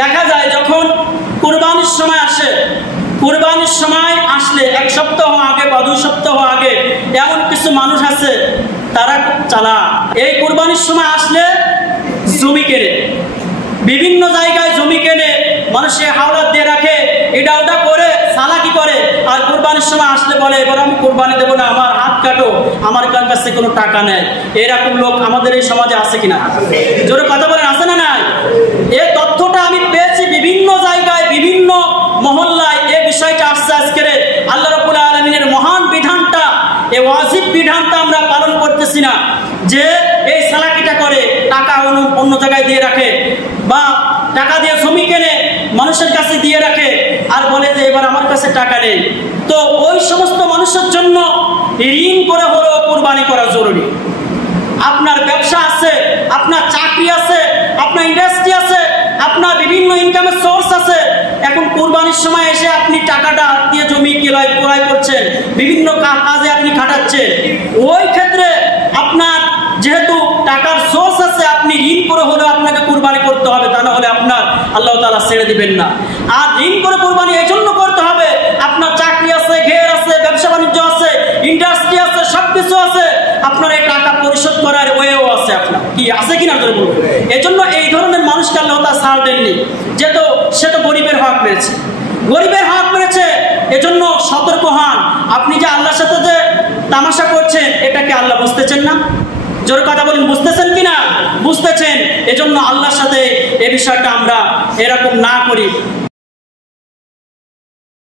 দেখা যায় যখন কুরবানির সময় আসে, কুরবানির সময় আসলে 1 সপ্তাহ আগে বা 2 সপ্তাহ আগে এমন কিছু মানুষ আছে তারা খুব চালাক। এই কুরবানির সময় আসলে জমি কেনে, বিভিন্ন জায়গায় জমি কেনে, মানুষে হাওড়া দিয়ে রাখে, এটা ওটা করে চালাকি করে, আর কুরবানির সময় আসলে বলে এবার আমি কুরবানি দেবো না, আমার হাত কাটো, আমার কাছে কোনো টাকা নেই। এরকম লোক আমাদের এই সমাজে আছে কিনা? জোরে কথা বলেন, আছে না নাই? এই তথ্যটা আমি পেয়েছি বিভিন্ন জায়গায়, বিভিন্ন মহল্লায়। এই বিষয়টা আসছে আজকের আল্লাহ রাব্বুল আলামিনের মহান বিধানটা, এই ওয়াজিব বিধানটা আমরা পালন করতেছি না, যে এই চালাকিটা করে টাকা অন্য জায়গায় দিয়ে রাখে বা টাকা দিয়ে জমি কেনে মানুষের কাছে দিয়ে রাখে আর বলে যে এবার আমার কাছে টাকা নেই। তো ওই সমস্ত মানুষের জন্য ঋণ করে হলেও কুরবানি করা জরুরি। আপনার ব্যবসা আছে, আপনার চাকরি আছে, আপনার ইন্ডাস্ট্রি আছে, আপনার বিভিন্ন ইনকামের সোর্স আছে, এখন কুরবানির সময় এসে আপনি টাকাটা দিয়ে জমি ক্রয় করছেন, বিভিন্ন কাজে আপনি খাটাচ্ছেন, ওই ক্ষেত্রে আপনার যেহেতু টাকার সোর্স আছে, আপনি ঋণ করে হলেও আপনাকে কুরবানি করতে হবে, তা না হলে আপনার আল্লাহ তাআলা ছেড়ে দিবেন না। আর ঋণ করে কুরবানি এই জন্য করতে হবে, আপনার চাকরি আছে, ঘের আছে, ব্যবসা বাণিজ্য আছে, ইন্ডাস্ট্রি আছে, সবকিছু আছে, আপনার এই টাকা পরিশোধ করার ওয়েও আছে, আপনার কি আছে কিনা ধরে বলুন। এই জন্য এই ধরনের মানুষকে আল্লাহ তাআলা ছাড় দেননি, যেহেতু সে তো গরিবের হক মেরেছে, গরিবের হক মেরেছে, এজন্য সতর্ক হন। আপনি যে আল্লাহর সাথে যে তামাশা করছেন, এটাকে আল্লাহ বুঝতেছেন না? জোরে কথা বলেন, বুঝতেছেন কিনা? বুঝতেছেন। এজন্য আল্লাহর সাথে এই বিষয়টা আমরা এরকম না করি।